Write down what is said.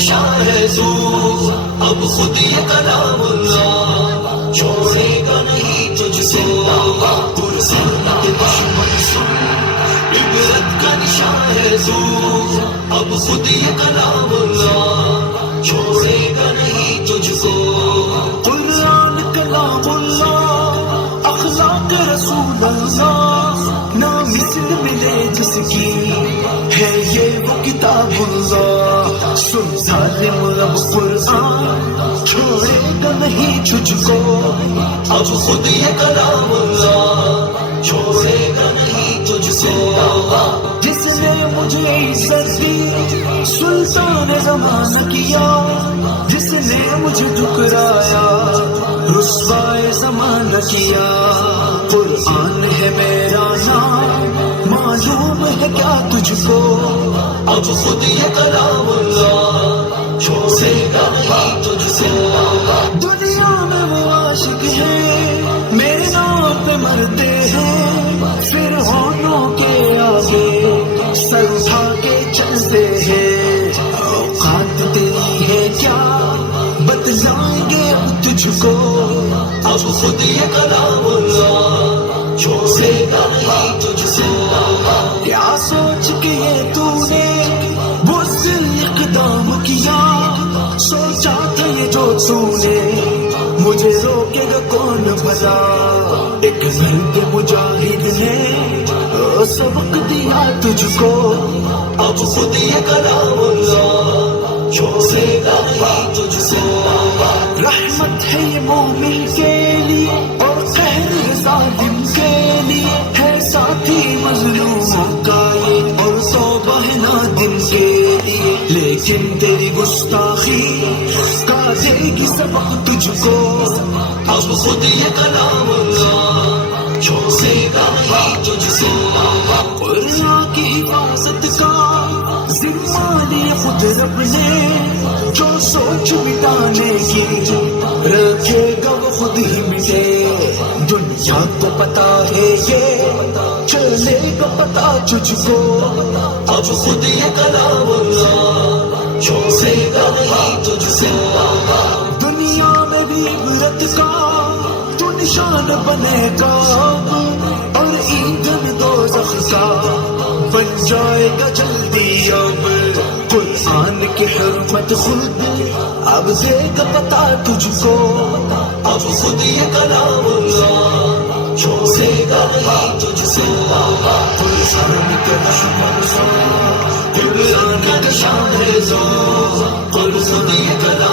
نشان ہے تو اب خود یہ کلام اللہ چھوڑے گا نہیں تجھ سے پرسنت دشمن سن عبرت کا نشان ہے تو اب خود یہ کلام اللہ چھوڑے گا نہیں تجھ کو قرآن کلام اللہ اخلاق رسول اللہ نہ مثل ملے جس کی ہے یہ وہ کتاب اللہ سن ظالم رب قرآن چھوڑے گا نہیں تجھ کو اب خود یہ کلام اللہ چھوڑے گا نہیں تجھ کو جس نے مجھے عزت دی سلطان زمانہ کیا جس نے مجھے ٹھکرایا رسوائے زمانہ کیا قرآن ہے میرا نام معلوم ہے کیا تجھ کو اب خود یہ کلام اللہ چھوڑے گا نہیں تجھ سے دنیا میں وہ عاشق ہیں میرے نام پہ مرتے ہیں پھر ہونوں کے آگے سر اٹھا کے چلتے ہیں اوقات تیری ہے کیا بتلائیں گے اب تجھ کو اب خود یہ کلام اللہ چھوڑے گا نہیں تجھ سے کیا سوچ کے یہ تو نے بزدل اقدام کیا سوچا تھا یہ جو تو نے مجھے روکے گا کون بھلا ایک مرد مجاہد نے سبق دیا تجھ کو اب خود یہ کلام اللہ چھوڑے گا نہیں تجھ سے رحمت ہے یہ مومن کے لیے اور قہر ظالم کے لیے ہے ساتھی مظلوموں کا یہ اور توبہ ہے نادم کے لیے لیکن تیری گستاخی کا دے گی سبق تجھ کو اب خود یہ کلام اللہ چھوڑے گا نہیں تجھ سے قرآن کی حفاظت کا ذمہ لیا خود رب نے جو سوچ مٹانے کی رکھے گا وہ خود ہی مٹے دنیا کو پتا ہے یہ چلے گا پتا تجھ کو اب خود یہ کلام اللہ چھوڑے گا نہیں تجھ سے دنیا میں بھی عبرت کا تو نشان بنے گا اور ایندھن دوزخ کا بن جائے گا جلدی اب قرآن کی حرمت خود اب دے گا پتا تجھ کو اب خود یہ کلام اللہ چھوڑے گا نہیں تجھ سے قرآن کا نشان قرآن کا نشان ہے جو قرآن یہ کلام